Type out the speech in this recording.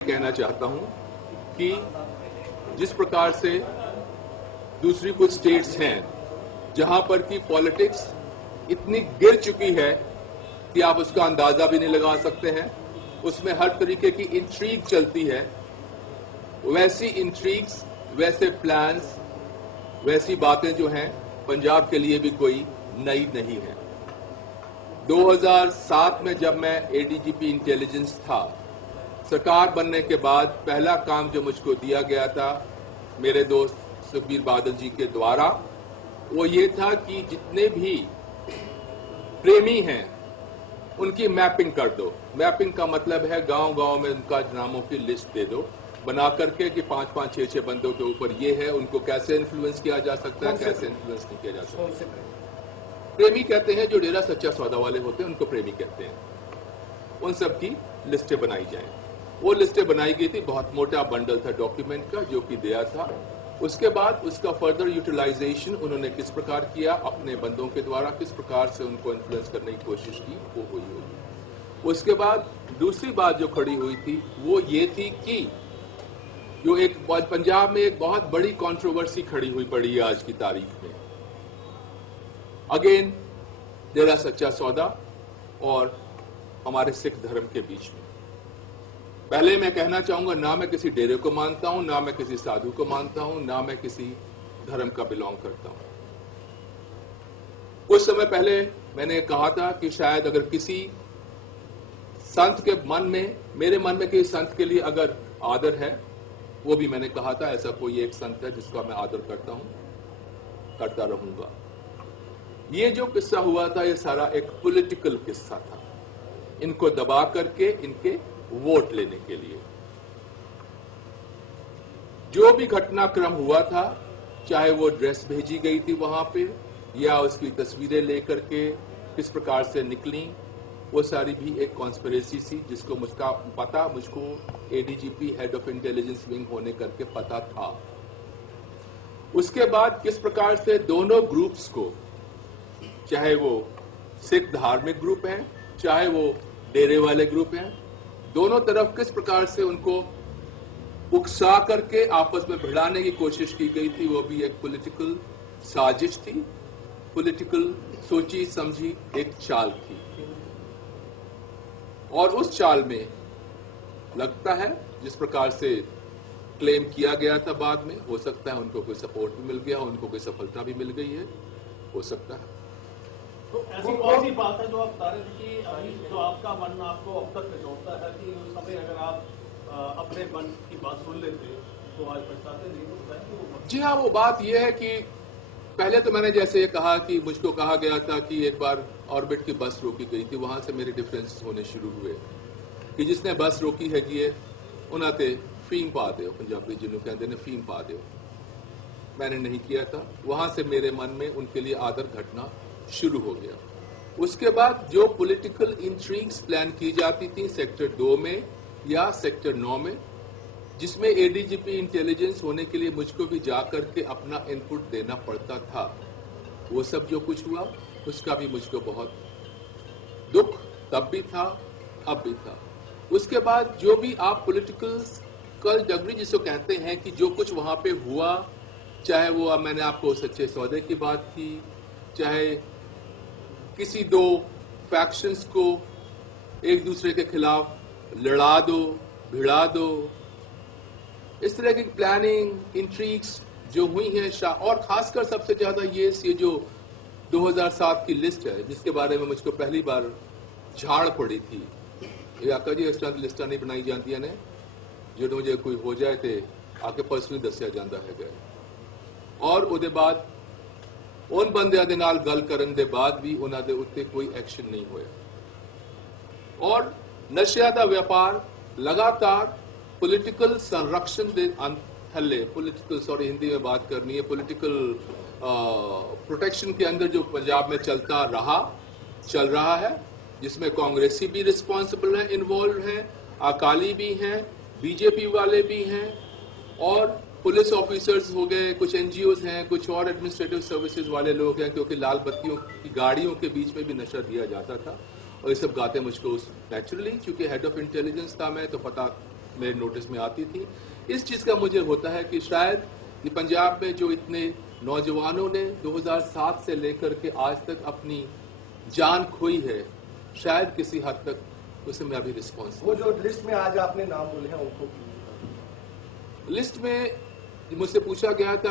कहना चाहता हूं कि जिस प्रकार से दूसरी कुछ स्टेट्स हैं जहां पर की पॉलिटिक्स इतनी गिर चुकी है कि आप उसका अंदाजा भी नहीं लगा सकते हैं, उसमें हर तरीके की इंट्रीग चलती है, वैसी इंट्रीग्स, वैसे प्लान्स, वैसी बातें जो हैं पंजाब के लिए भी कोई नई नहीं है। 2007 में जब मैं एडीजीपी इंटेलिजेंस था, सरकार बनने के बाद पहला काम जो मुझको दिया गया था मेरे दोस्त सुखबीर बादल जी के द्वारा, वो ये था कि जितने भी प्रेमी हैं उनकी मैपिंग कर दो। मैपिंग का मतलब है गांव-गांव में उनका नामों की लिस्ट दे दो, बना करके कि 5-5, 6-6 बंदों के ऊपर ये है, उनको कैसे इन्फ्लुएंस किया जा सकता है, कैसे इन्फ्लुएंस नहीं किया जा सकता। प्रेमी कहते हैं जो डेरा सच्चा सौदा वाले होते हैं, उनको प्रेमी कहते हैं। उन सब की लिस्टें बनाई जाएं। वो लिस्टें बनाई गई थी, बहुत मोटा बंडल था डॉक्यूमेंट का जो कि दिया था। उसके बाद उसका फर्दर यूटिलाइजेशन उन्होंने किस प्रकार किया, अपने बंदों के द्वारा किस प्रकार से उनको इन्फ्लुएंस करने की कोशिश की, वो हुई होगी। उसके बाद दूसरी बात जो खड़ी हुई थी वो ये थी कि जो एक पंजाब में एक बहुत बड़ी कंट्रोवर्सी खड़ी हुई पड़ी है आज की तारीख में, अगेन डेरा सच्चा सौदा और हमारे सिख धर्म के बीच में। पहले मैं कहना चाहूंगा, ना मैं किसी डेरे को मानता हूं, ना मैं किसी साधु को मानता हूं, ना मैं किसी धर्म का बिलोंग करता हूं। कुछ समय पहले मैंने कहा था कि शायद अगर किसी संत के मन में, मेरे मन में किसी संत के लिए अगर आदर है, वो भी मैंने कहा था ऐसा कोई एक संत है जिसका मैं आदर करता हूं, करता रहूंगा। ये जो किस्सा हुआ था ये सारा एक पॉलिटिकल किस्सा था, इनको दबा करके इनके वोट लेने के लिए। जो भी घटनाक्रम हुआ था, चाहे वो ड्रेस भेजी गई थी वहां पे या उसकी तस्वीरें लेकर के किस प्रकार से निकली, वो सारी भी एक कॉन्स्पिरेसी सी जिसको मुझको ADGP head of intelligence wing होने करके पता था। उसके बाद किस प्रकार से दोनों ग्रुप्स को, चाहे वो सिख धार्मिक ग्रुप हैं, चाहे वो डेरे वाले ग्रुप हैं, दोनों तरफ किस प्रकार से उनको उकसा करके आपस में भिड़ाने की कोशिश की गई थी, वो भी एक पॉलिटिकल साजिश थी, पॉलिटिकल सोची समझी एक चाल थी। और उस चाल में लगता है जिस प्रकार से क्लेम किया गया था बाद में, हो सकता है उनको कोई सपोर्ट भी मिल गया, उनको कोई सफलता भी मिल गई है, हो सकता है। तो ऐसी कौन सी बात है जो आप बता रहे थे कि अभी जो आपका मन आपको अब तक जोड़ता है कि उस समय अगर आप अपने मन की बात सुन लेते तो आज पछताते नहीं, तो बताएंगे वो? जी हाँ, वो बात यह है कि पहले तो मैंने जैसे ये कहा कि मुझको कहा गया था कि एक बार ऑर्बिट की बस रोकी गई थी, वहां से मेरे डिफरेंस होने शुरू हुए कि जिसने बस रोकी हैगी है उन्हें ते फीम पा दो, पंजाबी जिन्होंने कहते हैं फीम पा दो। मैंने नहीं किया था, वहां से मेरे मन में उनके लिए आदर घटना शुरू हो गया। उसके बाद जो पॉलिटिकल इंट्रीग्स प्लान की जाती थी सेक्टर 2 में या सेक्टर 9 में, जिसमें एडीजीपी इंटेलिजेंस होने के लिए मुझको भी जाकर के अपना इनपुट देना पड़ता था, वो सब जो कुछ हुआ उसका भी मुझको बहुत दुख तब भी था, अब भी था। उसके बाद जो भी आप पॉलिटिकल कल डगरी जिसको कहते हैं कि जो कुछ वहां पे हुआ, चाहे वो मैंने आपको सच्चे सौदे की बात की, चाहे किसी दो फैक्शंस को एक दूसरे के खिलाफ लड़ा दो, भिड़ा दो, इस तरह की प्लानिंग इंट्रीग्स जो हुई हैं, और खासकर सबसे ज्यादा ये जो 2007 की लिस्ट है जिसके बारे में मुझको पहली बार झाड़ पड़ी थी, ये आका जी इस तरह की लिस्टा नहीं बनाई जाती ने जो मुझे कोई हो जाए तो आके पर्सनली दसिया जाता है। और उसके बाद उन बंदियां दे नाल गल करन दे बाद भी उन्हां दे उत्ते कोई एक्शन नहीं होया। और नशिया दा व्यापार लगातार पॉलिटिकल संरक्षण दे थल्ले, पॉलिटिकल हिंदी में बात करनी है, पॉलिटिकल प्रोटेक्शन के अंदर जो पंजाब में चल रहा है, जिसमें कांग्रेसी भी रिस्पॉन्सिबल है, इन्वॉल्व है, अकाली भी हैं, बीजेपी वाले भी हैं, और पुलिस ऑफिसर्स हो गए, कुछ एनजीओज हैं, कुछ और एडमिनिस्ट्रेटिव सर्विसेज वाले लोग हैं, क्योंकि लाल बत्तियों की गाड़ियों के बीच में भी नशा दिया जाता था। और ये सब गाते मुझको नेचुरली, क्योंकि हेड ऑफ इंटेलिजेंस था मैं, तो पता मेरे नोटिस में आती थी। इस चीज़ का मुझे होता है कि शायद ये पंजाब में जो इतने नौजवानों ने 2007 से लेकर के आज तक अपनी जान खोई है, शायद किसी हद तक उसे मैं अभी रिस्पॉन्स वो जो लिस्ट में आज आपने नाम बोले हैं उनको लिस्ट में मुझसे पूछा गया था